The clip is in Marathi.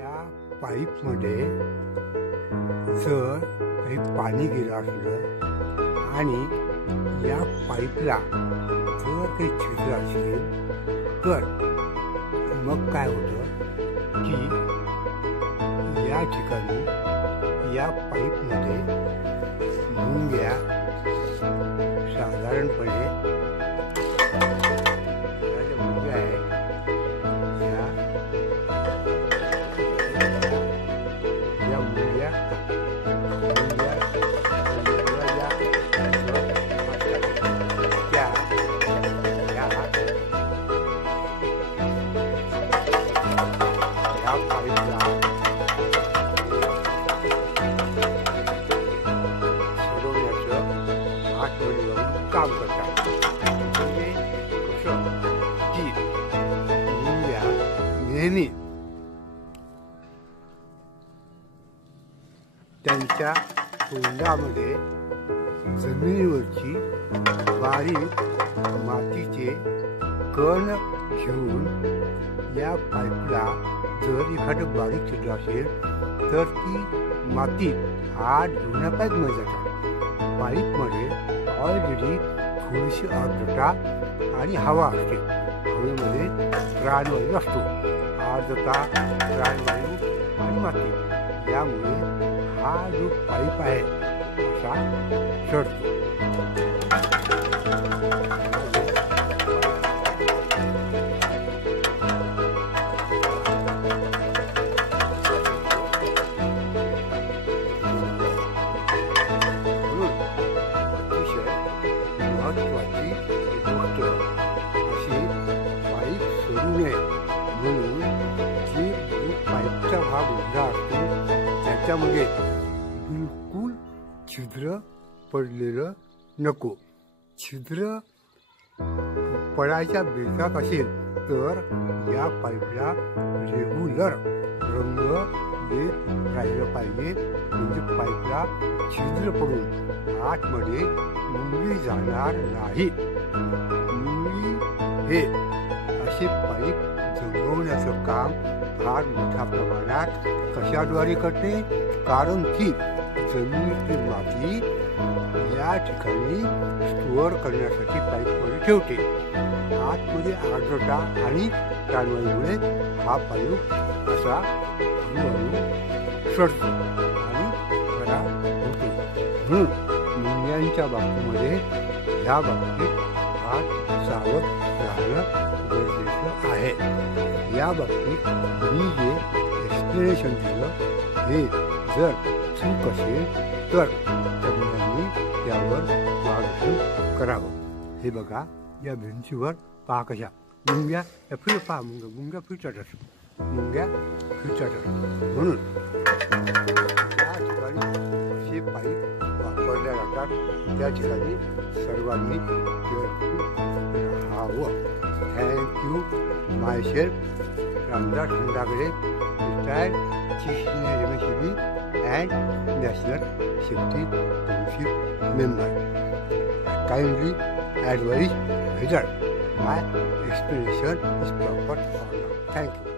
या पाईपमध्ये जर काही पाणी गेलं असलं आणि या पाईपला जर काही छिद्र असेल तर मग काय होतं की या ठिकाणी या पाईपमध्ये मुंग्या साधारणपणे या ज्या मुंग्या आहेत या मुंग्या काम करतात. म्हणजे कसं की मुंग्या नेहमी त्यांच्या तोंडामध्ये जमिनीवरची बारीक मातीचे कण घेऊन या पाईपला जर एखादं बारीक छिद्र असेल तर ती माती आत घेऊन पाईपमध्ये जातात. पाईपमध्ये ऑलरेडी थोडीशी आर्द्रता आणि हवा असते. हवेमध्ये प्राणवायू असतो. आर्द्रता, प्राणवायू आणि माती यामुळे हा जो पाईप आहे असा चढतो. महत्वाची गोष्ट अशी पाईप सरू नये म्हणून जी पाईपचा भाग उघडा असतो त्याच्यामध्ये बिलकुल छिद्र पडलेलं नको. छिद्र पडायच्या बेतात असेल तर या पाईपला रेग्युलर रंग देत राहिलं पाहिजे. म्हणजे पाईपला छिद्र पडून आतमध्ये मुंगी जाणार नाही. मुंगी हे असे पाईप जमवण्याचं काम फार मोठ्या प्रमाणात कशाद्वारे करते, कारण की जमिनीतील माती या ठिकाणी स्टोअर करण्यासाठी पाईपमध्ये ठेवते. आतमध्ये आर्द्रता आणि प्राणवायूमुळे हा पाईप असा हळूहळू सडतो आणि खराब होतो. म्हणून मुंग्यांच्या बाबतीमध्ये ह्या बाबतीत फार सावध राहणं गरजेचं आहे. या बाबतीत मी जे एक्सप्लेनेशन दिलं हे जर चूक असेल तर तज्ञांनी त्यावर मार्गदर्शन करावं. हे बघा, या भिंतीवर पहा कशा मुंग्या पहा मुंग्या फिरतातच. मुंग्या फिरतातच. म्हणून या ठिकाणी जे पाईप वापरल्या जातात त्या ठिकाणी सर्वांनी केअरफुल राहावं. Thank you. Myself Ramdas Khandagale, retired chief engineer MSEB and National Safety Council member. Kindly advise whether my explanation is proper or not. Thank you.